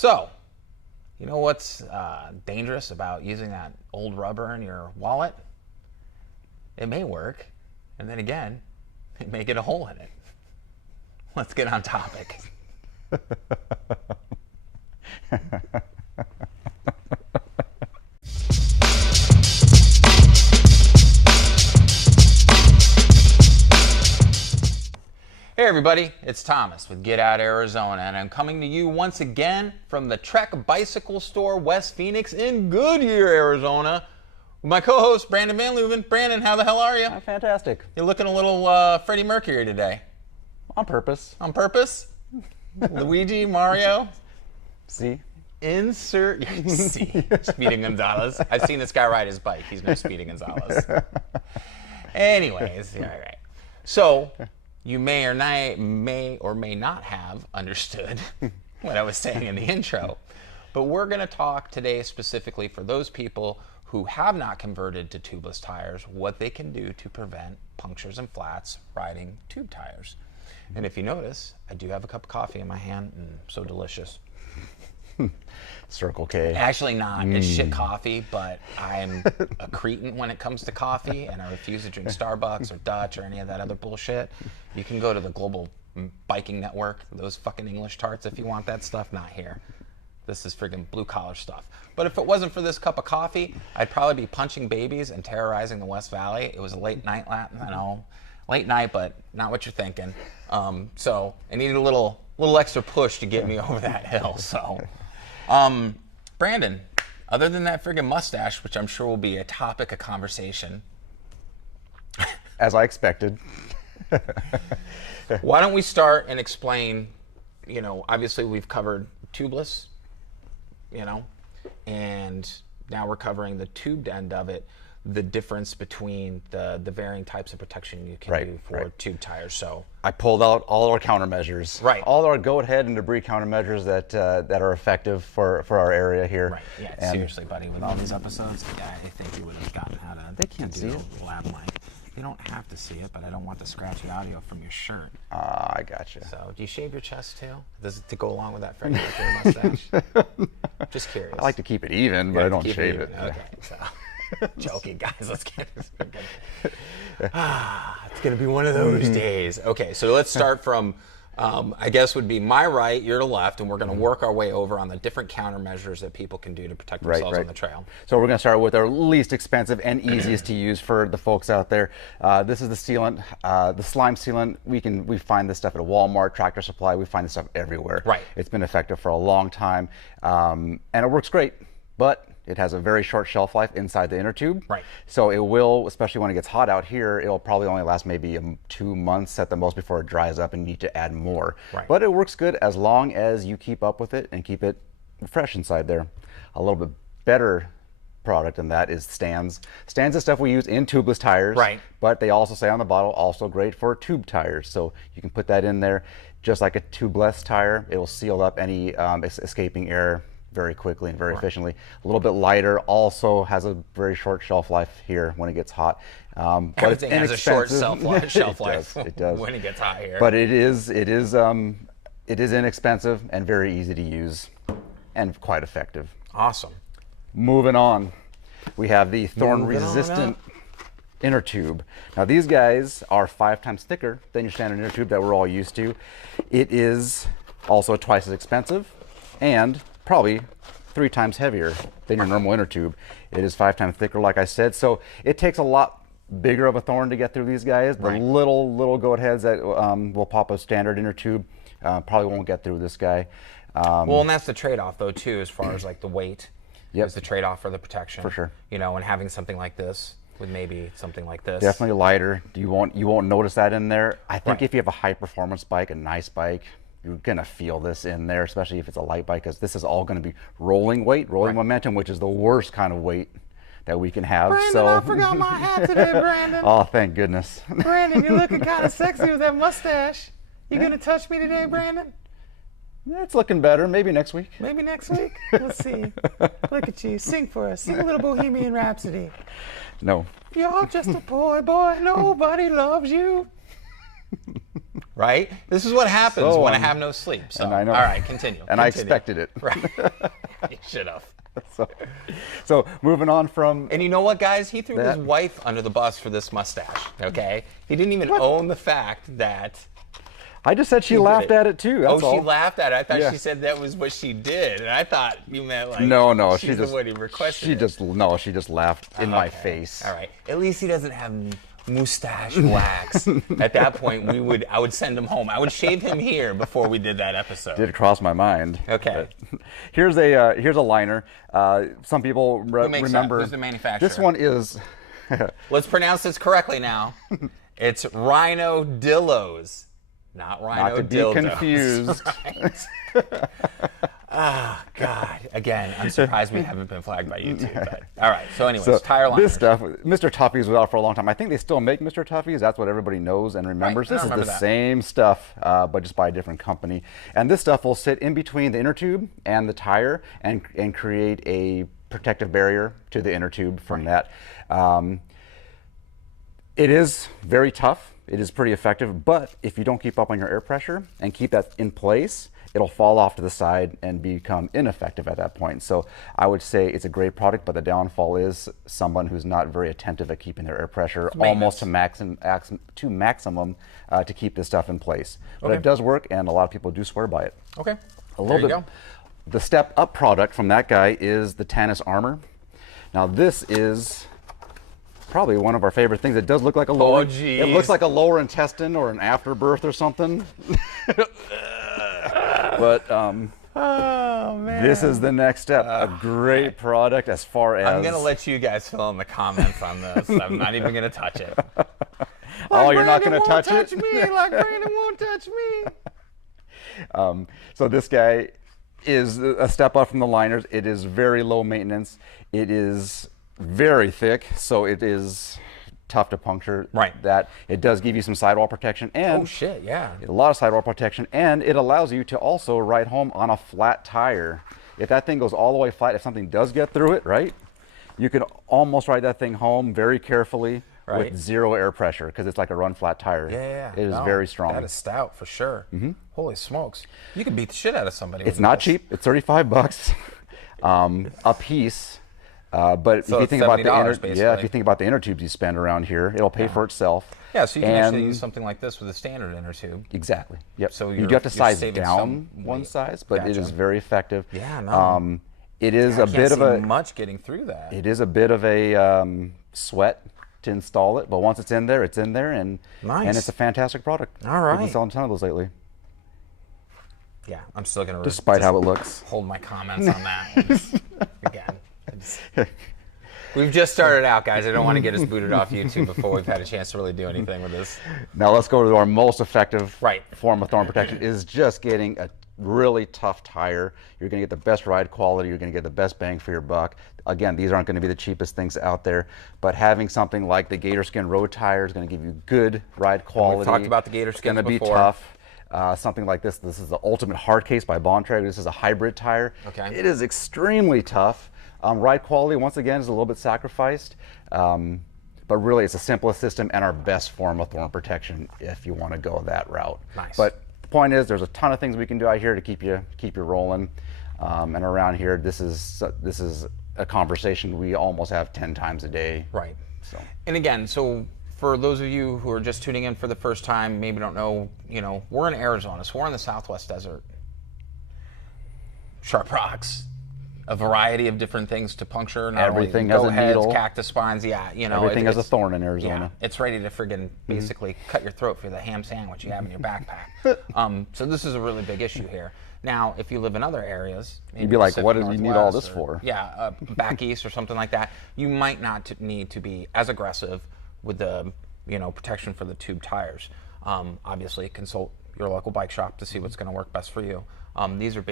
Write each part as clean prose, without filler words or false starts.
So, you know what's dangerous about using that old rubber in your wallet? It may work, and then again, it may get a hole in it. Let's get on topic. Hey everybody, it's Thomas with Get Out Arizona, and I'm coming to you once again from the Trek Bicycle Store, West Phoenix in Goodyear, Arizona, with my co-host Brandon Van Leuven. Brandon, how the hell are you? I'm fantastic. You're looking a little Freddie Mercury today. On purpose. On purpose? Luigi, Mario? See? Insert C. Speedy Gonzalez. I've seen this guy ride his bike. He's no Speedy Gonzalez. Anyways, all right. So, you may or may not have understood what I was saying in the intro, but we're going to talk today specifically for those people who have not converted to tubeless tires, what they can do to prevent punctures and flats riding tube tires. And if you notice, I do have a cup of coffee in my hand, and so delicious. Circle K. Actually not. It's shit coffee, but I'm a cretin when it comes to coffee, and I refuse to drink Starbucks or Dutch or any of that other bullshit. You can go to the Global Biking Network, those fucking English tarts, if you want that stuff. Not here. This is friggin' blue collar stuff. But if it wasn't for this cup of coffee, I'd probably be punching babies and terrorizing the West Valley. It was a late night, late night, but not what you're thinking. So I needed a little extra push to get me over that hill. So, Brandon, other than that friggin' mustache, which I'm sure will be a topic of conversation, as I expected. Why don't we start and explain, obviously we've covered tubeless, and now we're covering the tubed end of it, the difference between the varying types of protection you can do for tube tires. So I pulled out all our countermeasures. Right. All our goathead and debris countermeasures that are effective for our area here. Right. Yeah. And seriously, buddy, with all these episodes, I think you would have gotten how to. They can't see it. Lab mic. You don't have to see it, but I don't want the scratchy audio from your shirt. I gotcha. So, do you shave your chest too? Does it to go along with that Freddie Mercury mustache? Just curious. I like to keep it even, but I don't shave it. Okay. So. Joking, guys. Let's get this. It's gonna be one of those days. Okay, so let's start from, I guess would be my right, your left, and we're gonna work our way over on the different countermeasures that people can do to protect themselves on the trail. So we're gonna start with our least expensive and easiest to use for the folks out there. This is the sealant, the slime sealant. We find this stuff at a Walmart, Tractor Supply. We find this stuff everywhere. Right. It's been effective for a long time, and it works great, but it has a very short shelf life inside the inner tube. Right. So it will, especially when it gets hot out here, it'll probably only last maybe 2 months at the most before it dries up and you need to add more. Right. But it works good as long as you keep up with it and keep it fresh inside there. A little bit better product than that is stands. Stands is stuff we use in tubeless tires. Right. But they also say on the bottle, also great for tube tires. So you can put that in there. Just like a tubeless tire, it will seal up any escaping air very quickly and very efficiently. A little bit lighter, also has a very short shelf life here when it gets hot. But everything has a short shelf life. It does. When it gets hot here. But it is inexpensive and very easy to use and quite effective. Awesome. Moving on, we have the thorn-resistant inner tube. Now these guys are 5 times thicker than your standard inner tube that we're all used to. It is also twice as expensive and probably 3 times heavier than your normal inner tube. It is 5 times thicker, like I said, so it takes a lot bigger of a thorn to get through these guys. The little goat heads that will pop a standard inner tube probably won't get through this guy. Well, and that's the trade-off, though, too, as far as like the weight. Yep. Is the trade-off for the protection. For sure. And having something like this with maybe something like this. Definitely lighter. You won't notice that in there. I think if you have a high-performance bike, a nice bike, you're gonna feel this in there, especially if it's a light bike, because this is all gonna be rolling weight, rolling momentum, which is the worst kind of weight that we can have. Brandon, I forgot my hat today, Brandon. Oh, thank goodness. Brandon, you're looking kind of sexy with that mustache. You gonna touch me today, Brandon? Yeah, it's looking better. Maybe next week. Maybe next week. We'll see. Look at you. Sing for us. Sing a little Bohemian Rhapsody. No. You're just a boy. Nobody loves you. right? This is what happens So, when I have no sleep. So, and I know. all right, continue. And I expected it. Right. You should have. So moving on from. And you know what, guys? He threw that. his wife under the bus for this mustache, okay? He didn't even own the fact that... I just said she laughed at it too. That's all. She laughed at it. I thought Yeah. she said that was what she did, and I thought you meant like No, she's the one he requested. She just laughed in my face. All right. At least he doesn't have mustache wax. At that point, I would send him home. I would shave him here before we did that episode. Did cross my mind. Okay. But here's a liner. Some people remember. Who's the manufacturer? This one is. Let's pronounce this correctly now. It's Rhino Dillos. Not Rhino Not to be dildos. confused. Right. Oh, God. Again, I'm surprised we haven't been flagged by YouTube. But, all right. So anyways, tire liners. This stuff, Mr. Tuffy's was out for a long time. I think they still make Mr. Tuffy's. That's what everybody knows and remembers. Right. This is the same stuff, but just by a different company. And this stuff will sit in between the inner tube and the tire and create a protective barrier to the inner tube from that. It is very tough. It is pretty effective, but if you don't keep up on your air pressure and keep that in place, it'll fall off to the side and become ineffective at that point. So I would say it's a great product, but the downfall is someone who's not very attentive at keeping their air pressure almost to maximum to keep this stuff in place. But it does work, and a lot of people do swear by it. Okay. A little bit. The step up product from that guy is the Tannis Armor. Now this is probably one of our favorite things. It does look like a lower. It looks like a lower intestine or an afterbirth or something. But oh man, this is the next step. A great product as far as. I'm gonna let you guys fill in the comments on this. I'm not even gonna touch it. Oh, you're not gonna touch it? Touch me like Brandon won't touch me. So this guy is a step up from the liners. It is very low maintenance. It is very thick, so it is tough to puncture. Right. That it does give you some sidewall protection and a lot of sidewall protection, and it allows you to also ride home on a flat tire. If that thing goes all the way flat, if something does get through it, right, you can almost ride that thing home very carefully with zero air pressure because it's like a run flat tire. Yeah. It is very strong. That is stout for sure. Holy smokes! You could beat the shit out of somebody. It's not cheap. It's $35 a piece. But so if you think about if you think about the inner tubes you spend around here, it'll pay for itself. Yeah, so you can actually use something like this with a standard inner tube. Exactly. Yep. So you do have to size down one size, but it is very effective. Yeah, no. It is a bit of a much getting through that. It is a bit of a sweat to install it, but once it's in there, and it's a fantastic product. All right. We've been selling a ton of those lately. Yeah, I'm still gonna despite how it looks. Hold my comments on that again. We've just started out, guys. I don't want to get us booted off YouTube before we've had a chance to really do anything with this. Now let's go to our most effective form of thorn protection is just getting a really tough tire. You're going to get the best ride quality. You're going to get the best bang for your buck. Again, these aren't going to be the cheapest things out there, but having something like the Gator Skin road tire is going to give you good ride quality. We've talked about the Gator Skin before. It's going to be tough. Something like this. This is the Ultimate Hard Case by Bontrager. This is a hybrid tire. Okay. It is extremely tough. Ride quality, once again, is a little bit sacrificed, but really it's the simplest system and our best form of thorn protection if you want to go that route. Nice. But the point is, there's a ton of things we can do out here to keep you rolling, and around here, this is a conversation we almost have 10 times a day. Right. So. And again, so for those of you who are just tuning in for the first time, maybe don't know, we're in Arizona, so we're in the Southwest desert. Sharp rocks. A variety of different things to puncture. Everything has a needle. Cactus spines, everything has a thorn in Arizona. Yeah, it's ready to friggin' basically cut your throat for the ham sandwich you have in your backpack. So this is a really big issue here. Now, if you live in other areas, you'd be like, what do you need all this for? Yeah, back east or something like that. You might not need to be as aggressive with the protection for the tube tires. Obviously, consult your local bike shop to see what's going to work best for you. These are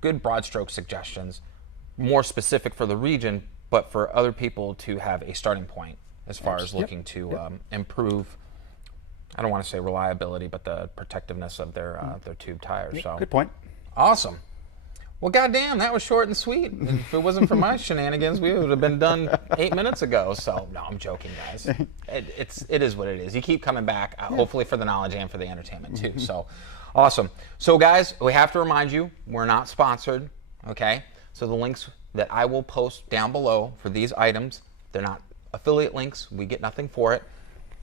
good broad stroke suggestions, more specific for the region, but for other people to have a starting point as far as looking to improve, I don't want to say reliability, but the protectiveness of their tube tires. So good point. Awesome. Well, goddamn, that was short and sweet. If it wasn't for my shenanigans, we would have been done 8 minutes ago. So, no, I'm joking, guys. It is what it is. You keep coming back, hopefully for the knowledge and for the entertainment, too. So, awesome. So, guys, we have to remind you, we're not sponsored, okay? So, the links that I will post down below for these items, they're not affiliate links. We get nothing for it.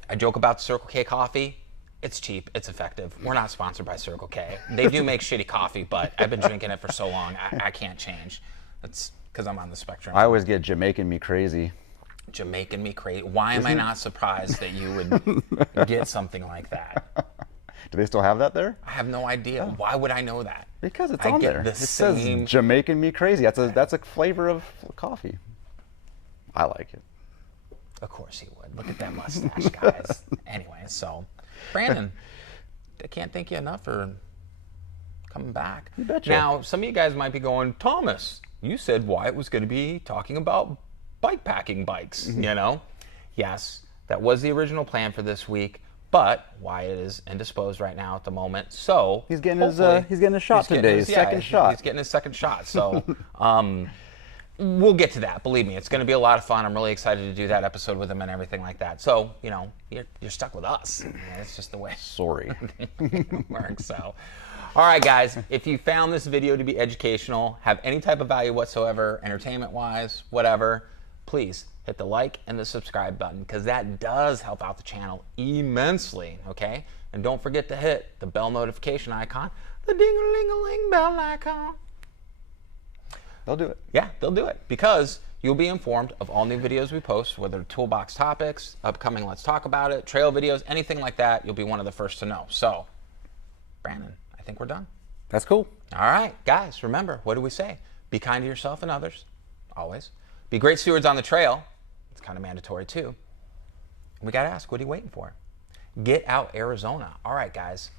I joke about Circle K coffee. It's cheap. It's effective. We're not sponsored by Circle K. They do make shitty coffee, but I've been drinking it for so long, I can't change. That's because I'm on the spectrum. I always get Jamaican me crazy. Jamaican me crazy. Why am I not surprised that you would get something like that? Do they still have that there? I have no idea. Oh. Why would I know that? Because it's on there. It says Jamaican me crazy. That's a flavor of coffee. I like it. Of course he would. Look at that mustache, guys. Anyway, so... Brandon, I can't thank you enough for coming back. You betcha. Now, some of you guys might be going, Thomas, you said Wyatt was going to be talking about bike packing bikes, you know? Yes, that was the original plan for this week, but Wyatt is indisposed right now at the moment, so he's getting his shot today, his second shot. He's getting his second shot, so we'll get to that. Believe me, it's going to be a lot of fun. I'm really excited to do that episode with him and everything like that. So, you know, you're stuck with us. It's just the way Sorry. it works. So, all right, guys, if you found this video to be educational, have any type of value whatsoever, entertainment-wise, whatever, please hit the like and the subscribe button because that does help out the channel immensely, okay? And don't forget to hit the bell notification icon, the ding-a-ling-a-ling bell icon. They'll do it. Yeah, they'll do it because you'll be informed of all new videos we post, whether toolbox topics, upcoming Let's Talk About It, trail videos, anything like that. You'll be one of the first to know. So, Brandon, I think we're done. That's cool. All right, guys, remember, what do we say? Be kind to yourself and others, always. Be great stewards on the trail. It's kind of mandatory, too. We got to ask, what are you waiting for? Get out Arizona. All right, guys.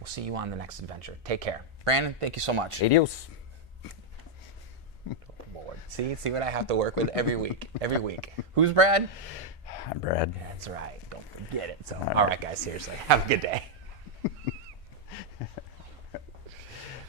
We'll see you on the next adventure. Take care. Brandon, thank you so much. Adios. See what I have to work with every week. Every week. Who's Brad? I'm Brad. That's right. Don't forget it. So, all right, guys, seriously. Have a good day.